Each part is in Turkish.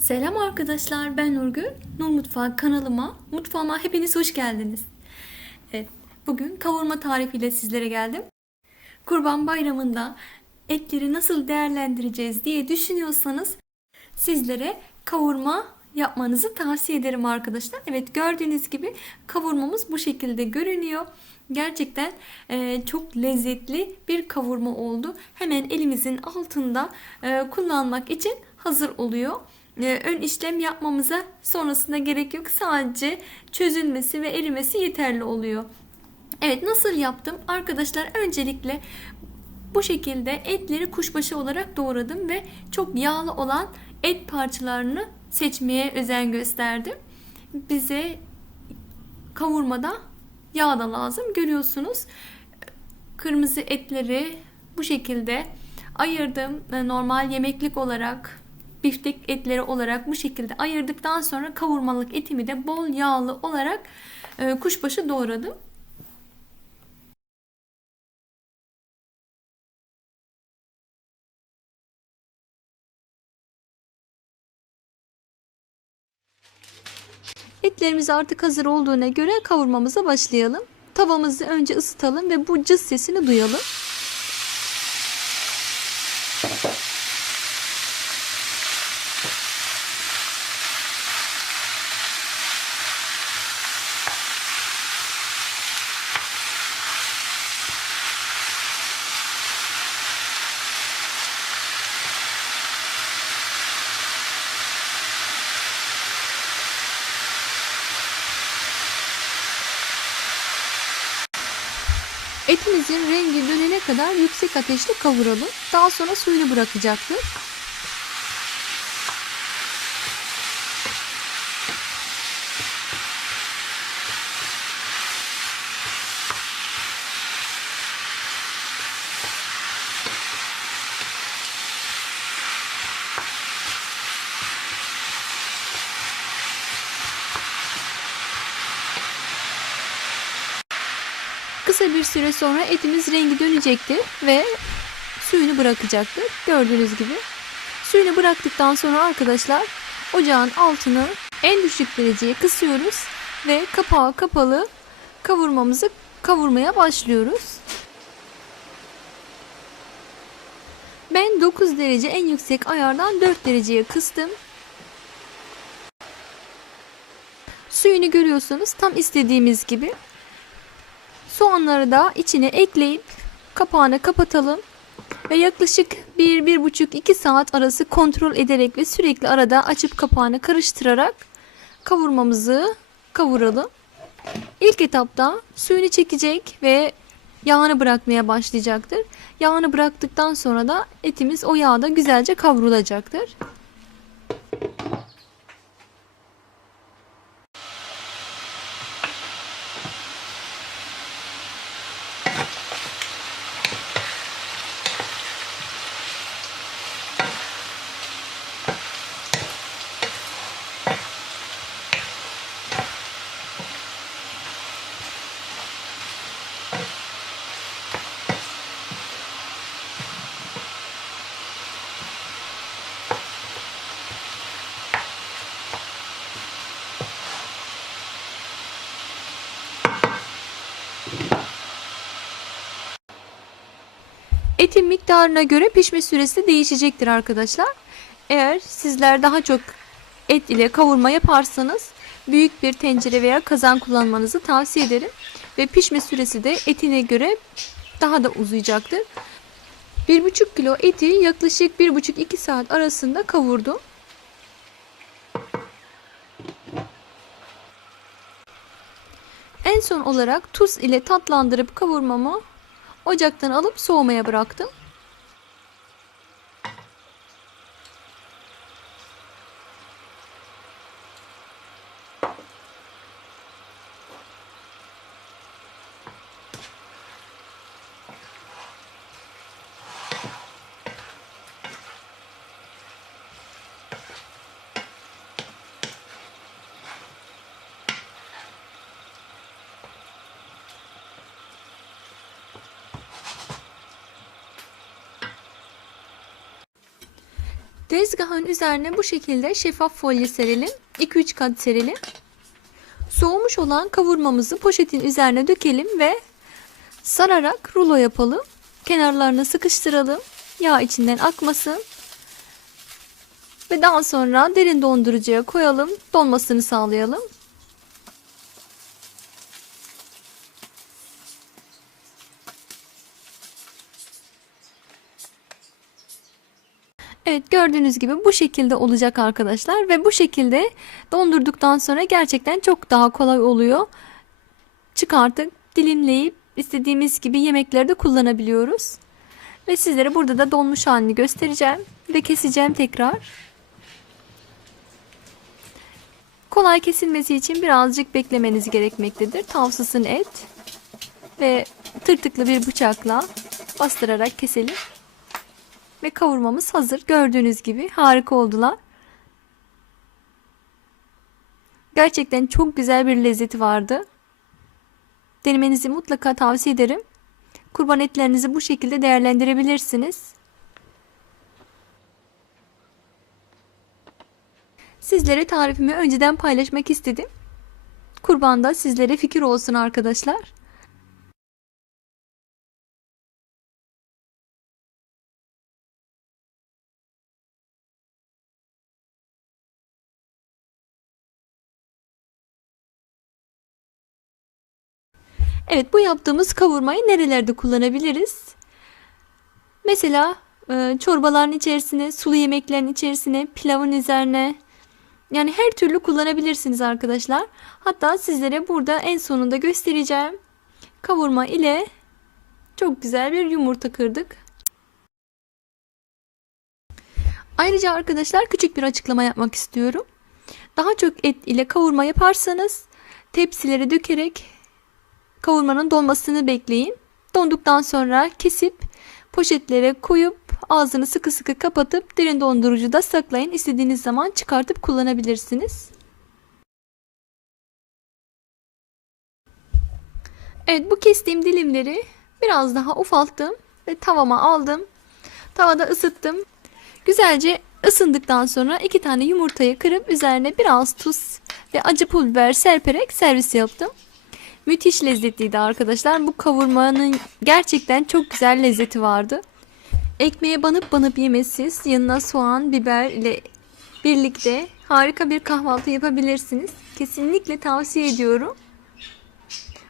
Selam arkadaşlar ben Nurgül. Nur Mutfağı kanalıma, mutfağıma hepiniz hoş geldiniz. Evet, bugün kavurma tarifiyle sizlere geldim. Kurban Bayramı'nda etleri nasıl değerlendireceğiz diye düşünüyorsanız sizlere kavurma yapmanızı tavsiye ederim arkadaşlar. Evet gördüğünüz gibi kavurmamız bu şekilde görünüyor. Gerçekten e, çok lezzetli bir kavurma oldu. Hemen elimizin altında e, kullanmak için hazır oluyor. E, ön işlem yapmamıza sonrasında gerek yok. Sadece çözülmesi ve erimesi yeterli oluyor. Evet nasıl yaptım? Arkadaşlar öncelikle bu şekilde etleri kuşbaşı olarak doğradım ve çok yağlı olan et parçalarını seçmeye özen gösterdim. Bize kavurmada yağ da lazım. Görüyorsunuz kırmızı etleri bu şekilde ayırdım. Normal yemeklik olarak biftek etleri olarak bu şekilde ayırdıktan sonra kavurmalık etimi de bol yağlı olarak e, kuşbaşı doğradım. Etlerimiz artık hazır olduğuna göre kavurmamıza başlayalım. Tavamızı önce ısıtalım ve bu cız sesini duyalım. Etimizin rengi dönene kadar yüksek ateşte kavuralım. Daha sonra suyunu bırakacaktır. Kısa bir süre sonra etimiz rengi dönecektir ve suyunu bırakacaktır. Gördüğünüz gibi. Suyunu bıraktıktan sonra arkadaşlar ocağın altını en düşük dereceye kısıyoruz ve kapağı kapalı kavurmamızı kavurmaya başlıyoruz. Ben 9 derece en yüksek ayardan 4 dereceye kıstım. Suyunu görüyorsunuz tam istediğimiz gibi. Soğanları da içine ekleyip kapağını kapatalım. Ve yaklaşık 1-1,5-2 saat arası kontrol ederek ve sürekli arada açıp kapağını karıştırarak kavurmamızı kavuralım. İlk etapta suyunu çekecek ve yağını bırakmaya başlayacaktır. Yağını bıraktıktan sonra da etimiz o yağda güzelce kavrulacaktır. Etin miktarına göre pişme süresi de değişecektir arkadaşlar. Eğer sizler daha çok et ile kavurma yaparsanız büyük bir tencere veya kazan kullanmanızı tavsiye ederim. Ve pişme süresi de etine göre daha da uzayacaktır. 1,5 kilo eti yaklaşık 1,5-2 saat arasında kavurdum. En son olarak tuz ile tatlandırıp kavurmamı ocaktan alıp soğumaya bıraktım. Tezgahın üzerine bu şekilde şeffaf folyo serelim. 2-3 kat serelim. Soğumuş olan kavurmamızı poşetin üzerine dökelim ve sararak rulo yapalım. Kenarlarını sıkıştıralım. Yağ içinden akmasın. Ve daha sonra derin dondurucuya koyalım. Donmasını sağlayalım. Evet gördüğünüz gibi bu şekilde olacak arkadaşlar ve bu şekilde dondurduktan sonra gerçekten çok daha kolay oluyor. Çıkartıp dilimleyip istediğimiz gibi yemeklerde kullanabiliyoruz. Ve sizlere burada da donmuş halini göstereceğim ve keseceğim tekrar. Kolay kesilmesi için birazcık beklemeniz gerekmektedir. Tavsısın et ve tırtıklı bir bıçakla bastırarak keselim. Ve kavurmamız hazır. Gördüğünüz gibi harika oldular. Gerçekten çok güzel bir lezzeti vardı. Denemenizi mutlaka tavsiye ederim. Kurban etlerinizi bu şekilde değerlendirebilirsiniz. Sizlere tarifimi önceden paylaşmak istedim. Kurbanda sizlere fikir olsun arkadaşlar. Evet bu yaptığımız kavurmayı nerelerde kullanabiliriz? Mesela e, çorbaların içerisine, sulu yemeklerin içerisine, pilavın üzerine yani her türlü kullanabilirsiniz arkadaşlar. Hatta sizlere burada en sonunda göstereceğim kavurma ile çok güzel bir yumurta kırdık. Ayrıca arkadaşlar küçük bir açıklama yapmak istiyorum. Daha çok et ile kavurma yaparsanız tepsilere dökerek kavurmanın donmasını bekleyin. Donduktan sonra kesip poşetlere koyup ağzını sıkı sıkı kapatıp derin dondurucuda saklayın. İstediğiniz zaman çıkartıp kullanabilirsiniz. Evet bu kestiğim dilimleri biraz daha ufalttım ve tavama aldım. Tavada ısıttım. Güzelce ısındıktan sonra iki tane yumurtayı kırıp üzerine biraz tuz ve acı pul biber serperek servis yaptım. Müthiş lezzetliydi arkadaşlar. Bu kavurmanın gerçekten çok güzel lezzeti vardı. Ekmeğe banıp banıp yemesiz yanına soğan, biber ile birlikte harika bir kahvaltı yapabilirsiniz. Kesinlikle tavsiye ediyorum.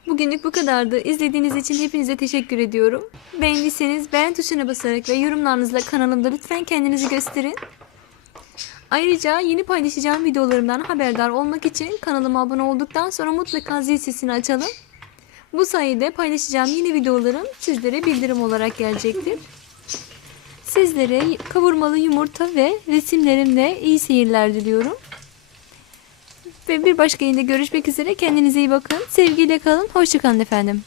Bugünlük bu kadardı. İzlediğiniz için hepinize teşekkür ediyorum. Beğendiyseniz beğen tuşuna basarak ve yorumlarınızla kanalımda lütfen kendinizi gösterin. Ayrıca yeni paylaşacağım videolarımdan haberdar olmak için kanalıma abone olduktan sonra mutlaka zil sesini açalım. Bu sayede paylaşacağım yeni videolarım sizlere bildirim olarak gelecektir. Sizlere kavurmalı yumurta ve resimlerimle iyi seyirler diliyorum. Ve bir başka yayında görüşmek üzere. Kendinize iyi bakın. Sevgiyle kalın. Hoşçakalın efendim.